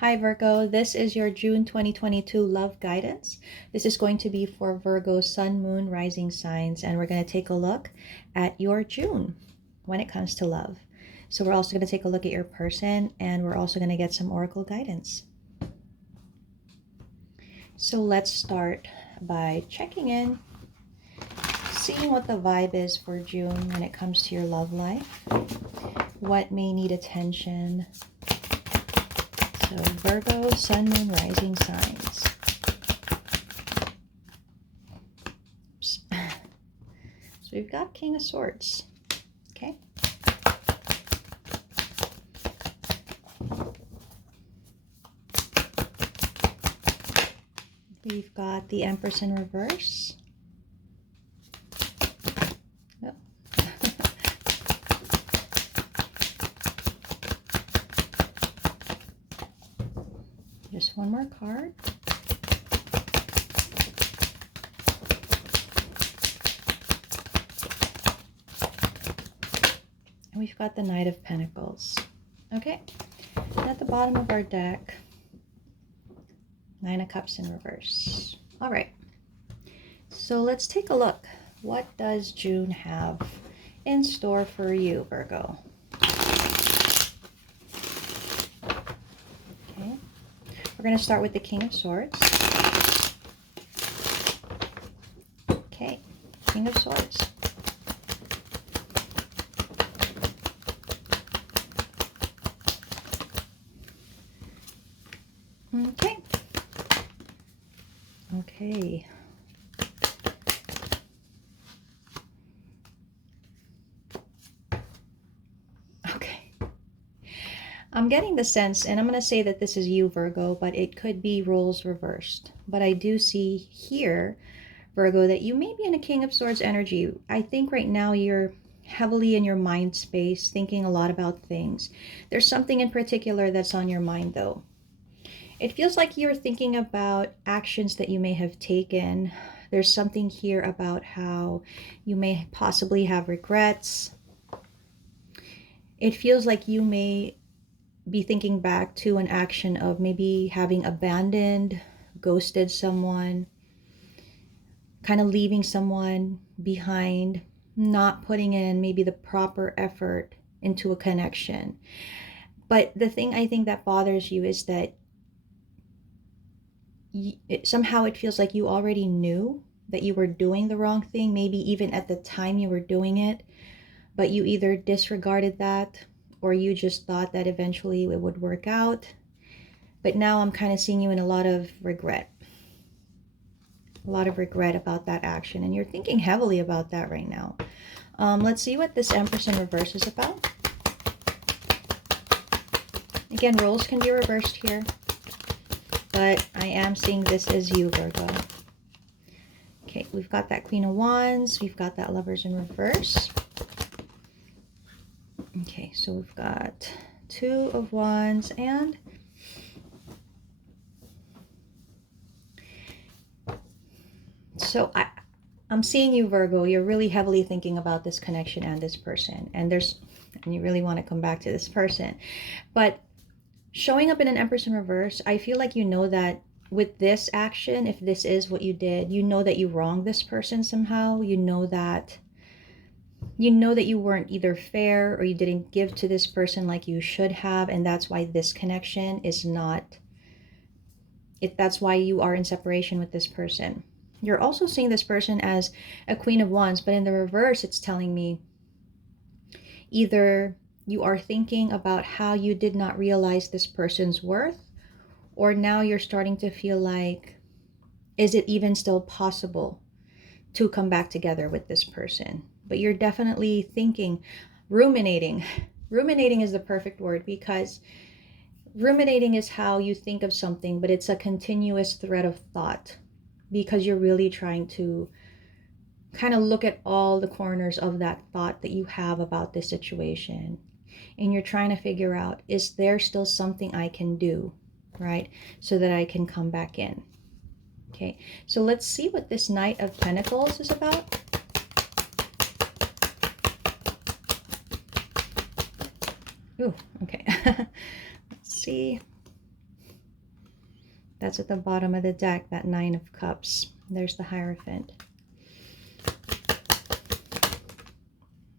Hi Virgo, this is your June 2022 love guidance. This is going to be for Virgo sun, moon, rising signs, and we're going to take a look at your June when it comes to love. So we're also going to take a look at your person, and we're also going to get some oracle guidance. So let's start by checking in, seeing what the vibe is for June when it comes to your love life. What may need attention. So Virgo, sun, moon, rising signs. Oops. So we've got King of Swords. Okay. We've got the Empress in reverse. Oh. Just one more card. And we've got the Knight of Pentacles. Okay. At the bottom of our deck, Nine of Cups in reverse. All right. So let's take a look. What does June have in store for you, Virgo? Okay. We're going to start with the King of Swords. Okay. King of Swords. Okay. Okay. Okay. I'm getting the sense, and I'm going to say that this is you, Virgo, but it could be roles reversed. But I do see here, Virgo, that you may be in a King of Swords energy. I think right now you're heavily in your mind space, thinking a lot about things. There's something in particular that's on your mind, though. It feels like you're thinking about actions that you may have taken. There's something here about how you may possibly have regrets. It feels like you may be thinking back to an action of maybe having abandoned, ghosted someone, kind of leaving someone behind, not putting in maybe the proper effort into a connection. But the thing I think that bothers you is that somehow it feels like you already knew that you were doing the wrong thing, maybe even at the time you were doing it, but you either disregarded that or you just thought that eventually it would work out. But now I'm kind of seeing you in a lot of regret. A lot of regret about that action, and you're thinking heavily about that right now. Let's see what this Empress in reverse is about. Again, roles can be reversed here, but I am seeing this as you, Virgo. Okay, we've got that Queen of Wands. We've got that Lovers in reverse. Okay, so we've got Two of Wands and so I'm seeing you, Virgo. You're really heavily thinking about this connection and this person, and you really want to come back to this person. But showing up in an Empress in reverse, I feel like you know that with this action, if this is what you did, you know that you wronged this person somehow. You know that you weren't either fair or you didn't give to this person like you should have, and that's why this connection is not that's why you are in separation with this person. You're also seeing this person as a Queen of Wands, but in the reverse, it's telling me either you are thinking about how you did not realize this person's worth, or now you're starting to feel like, is it even still possible to come back together with this person? But you're definitely thinking, ruminating. Ruminating is the perfect word, because ruminating is how you think of something, but it's a continuous thread of thought, because you're really trying to kind of look at all the corners of that thought that you have about this situation. And you're trying to figure out, is there still something I can do, right? So that I can come back in. Okay, so let's see what this Knight of Pentacles is about. Ooh, okay. Let's see. That's at the bottom of the deck, that Nine of Cups. There's the Hierophant.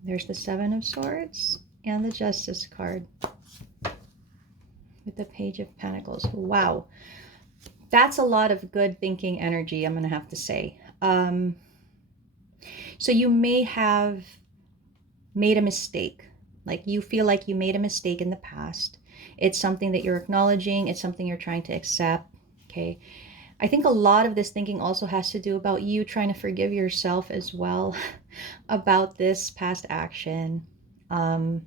There's the Seven of Swords and the Justice card with the Page of Pentacles. Wow. That's a lot of good thinking energy, I'm going to have to say. So you may have made a mistake. Like you feel like you made a mistake in the past. It's something that you're acknowledging. It's something you're trying to accept. Okay. I think a lot of this thinking also has to do about you trying to forgive yourself as well about this past action. And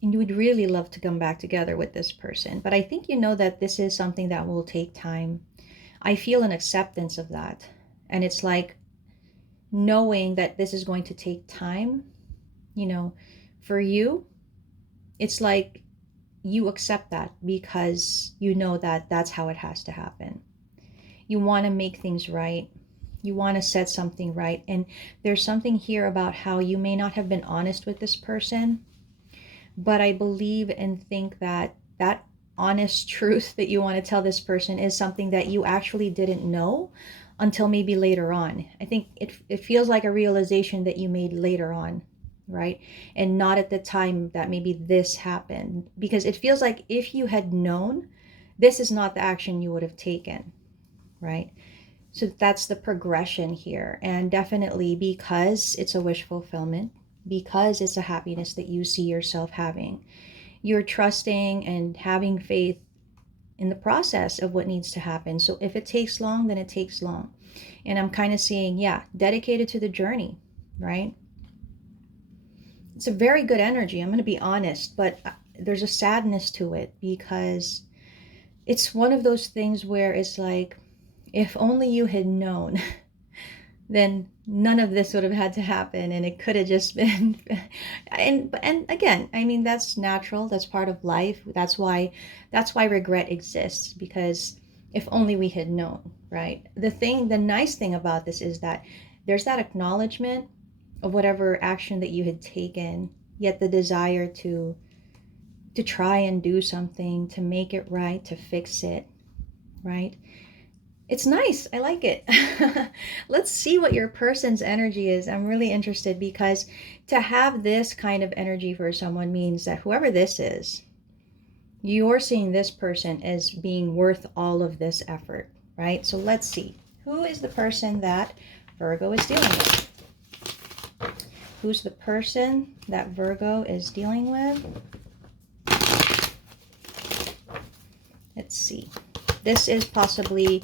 you would really love to come back together with this person. But I think you know that this is something that will take time. I feel an acceptance of that. And it's like knowing that this is going to take time, you know, for you, it's like you accept that because you know that that's how it has to happen. You want to make things right. You want to set something right. And there's something here about how you may not have been honest with this person, but I believe and think that that honest truth that you want to tell this person is something that you actually didn't know until maybe later on. I think it feels like a realization that you made later on, right? And not at the time that maybe this happened, because it feels like if you had known, this is not the action you would have taken, right? So that's the progression here. And definitely because it's a wish fulfillment, because it's a happiness that you see yourself having, you're trusting and having faith in the process of what needs to happen. So if it takes long, then it takes long. And I'm kind of seeing, yeah, dedicated to the journey, right? It's a very good energy, I'm going to be honest, but there's a sadness to it because it's one of those things where it's like, if only you had known, then none of this would have had to happen and it could have just been and again, I mean, that's natural, that's part of life. That's why regret exists, because if only we had known, right? The nice thing about this is that there's that acknowledgement of whatever action that you had taken, yet the desire to try and do something, to make it right, to fix it, right? It's nice. I like it. Let's see what your person's energy is. I'm really interested, because to have this kind of energy for someone means that whoever this is, you're seeing this person as being worth all of this effort, right? So let's see. Who is the person that Virgo is dealing with? Who's the person that Virgo is dealing with? Let's see. This is possibly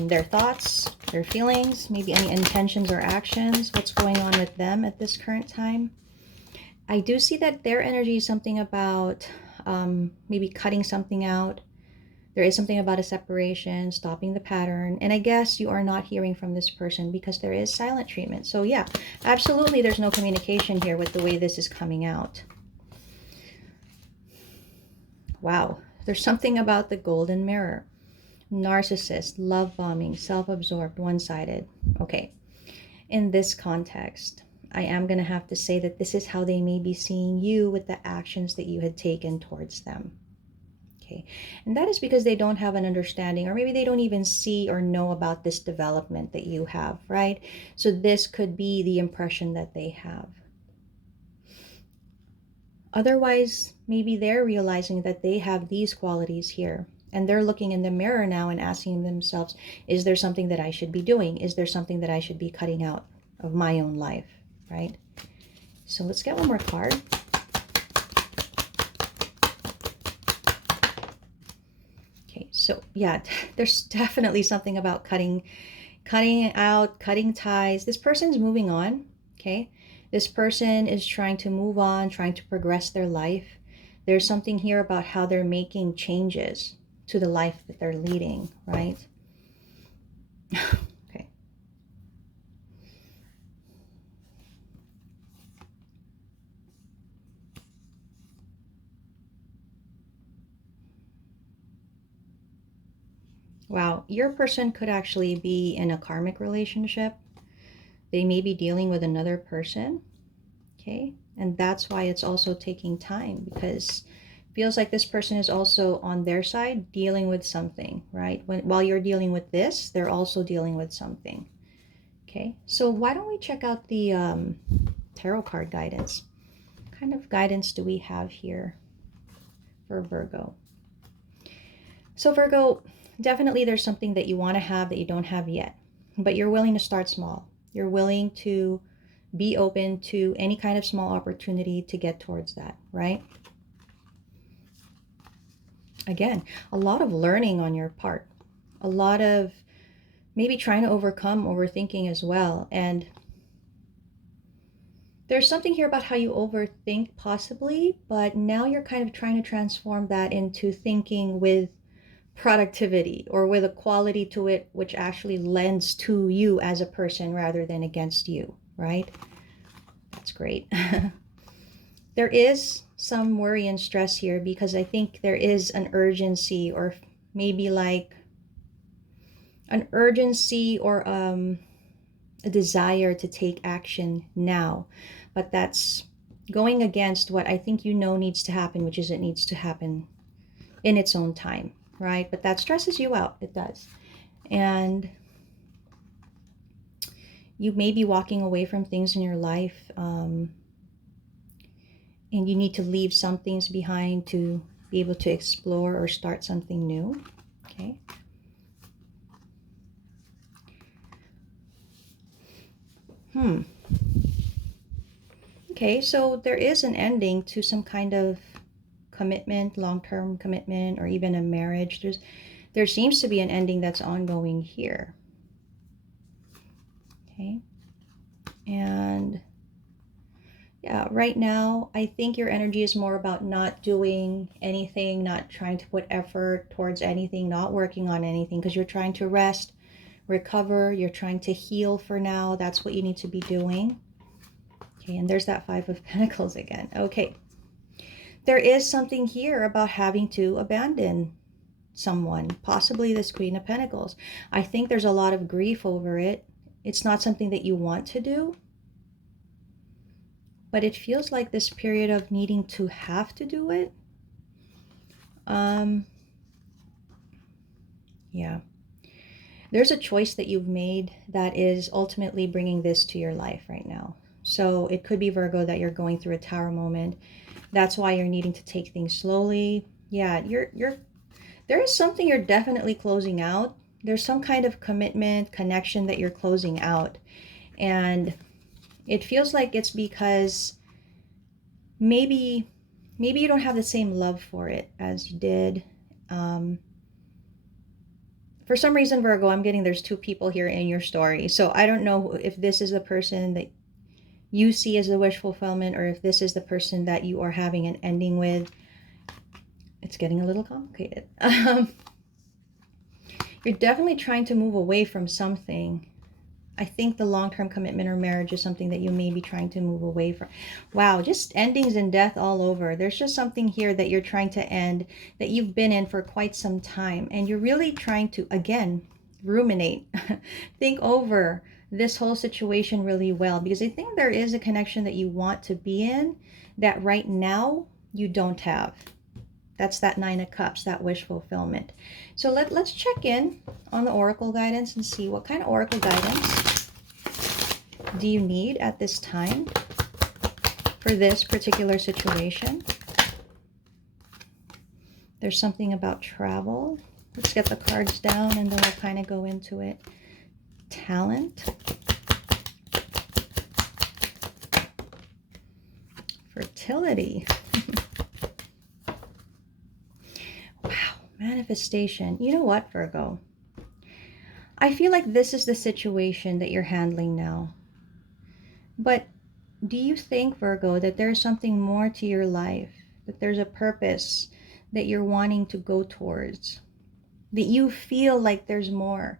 their thoughts, their feelings, maybe any intentions or actions, what's going on with them at this current time. I do see that their energy is something about maybe cutting something out. There is something about a separation, stopping the pattern. And I guess you are not hearing from this person because there is silent treatment. So yeah, absolutely there's no communication here with the way this is coming out. Wow, there's something about the golden mirror. Narcissist, love bombing, self-absorbed, one-sided. Okay, in this context, I am going to have to say that this is how they may be seeing you with the actions that you had taken towards them. Okay, and that is because they don't have an understanding, or maybe they don't even see or know about this development that you have, right? So this could be the impression that they have. Otherwise, maybe they're realizing that they have these qualities here, and they're looking in the mirror now and asking themselves, is there something that I should be doing? Is there something that I should be cutting out of my own life, right? So let's get one more card. Okay, so yeah, there's definitely something about cutting out, cutting ties. This person's moving on, okay? This person is trying to move on, trying to progress their life. There's something here about how they're making changes to the life that they're leading, right? Okay. Wow, your person could actually be in a karmic relationship. They may be dealing with another person, okay? And that's why it's also taking time, because Feels like this person is also on their side dealing with something, right? While you're dealing with this, they're also dealing with something. Okay, so why don't we check out the tarot card guidance? What kind of guidance do we have here for Virgo? So Virgo, definitely there's something that you want to have that you don't have yet, but you're willing to start small. You're willing to be open to any kind of small opportunity to get towards that, right? Again, a lot of learning on your part, a lot of maybe trying to overcome overthinking as well. And there's something here about how you overthink possibly, but now you're kind of trying to transform that into thinking with productivity or with a quality to it which actually lends to you as a person rather than against you, right? That's great. There is some worry and stress here because I think there is an urgency, or maybe like an urgency or a desire to take action now, but that's going against what I think you know needs to happen, which is it needs to happen in its own time, right? But that stresses you out. It does. And you may be walking away from things in your life, and you need to leave some things behind to be able to explore or start something new. Okay. Okay, so there is an ending to some kind of commitment, long-term commitment, or even a marriage. There seems to be an ending that's ongoing here. Okay. And yeah, right now, I think your energy is more about not doing anything, not trying to put effort towards anything, not working on anything, because you're trying to rest, recover, you're trying to heal for now. That's what you need to be doing. Okay, and there's that Five of Pentacles again. Okay. There is something here about having to abandon someone, possibly this Queen of Pentacles. I think there's a lot of grief over it. It's not something that you want to do, but it feels like this period of needing to have to do it. Yeah. There's a choice that you've made that is ultimately bringing this to your life right now. So it could be, Virgo, that you're going through a tower moment. That's why you're needing to take things slowly. Yeah, there is something you're definitely closing out. There's some kind of commitment, connection that you're closing out. And it feels like it's because maybe you don't have the same love for it as you did. For some reason, Virgo, I'm getting there's two people here in your story. So I don't know if this is the person that you see as the wish fulfillment, or if this is the person that you are having an ending with. It's getting a little complicated. You're definitely trying to move away from something. I think the long-term commitment or marriage is something that you may be trying to move away from. Wow, just endings and death all over. There's just something here that you're trying to end that you've been in for quite some time. And you're really trying to, again, ruminate, think over this whole situation really well. Because I think there is a connection that you want to be in that right now you don't have. That's that Nine of Cups, that wish fulfillment. So let's check in on the Oracle guidance and see what kind of Oracle guidance do you need at this time for this particular situation. There's something about travel. Let's get the cards down and then we'll kind of go into it. Talent. Fertility. Manifestation. You know what, Virgo? I feel like this is the situation that you're handling now. But do you think, Virgo, that there's something more to your life? That there's a purpose that you're wanting to go towards? That you feel like there's more?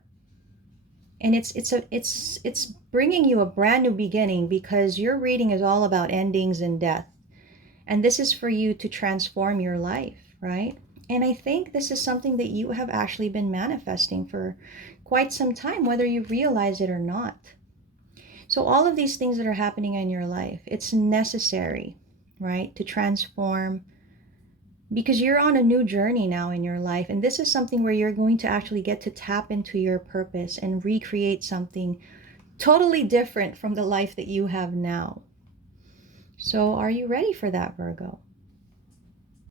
And it's bringing you a brand new beginning, because your reading is all about endings and death. And this is for you to transform your life, right? And I think this is something that you have actually been manifesting for quite some time, whether you realize it or not. So all of these things that are happening in your life, it's necessary, right, to transform because you're on a new journey now in your life. And this is something where you're going to actually get to tap into your purpose and recreate something totally different from the life that you have now. So are you ready for that, Virgo?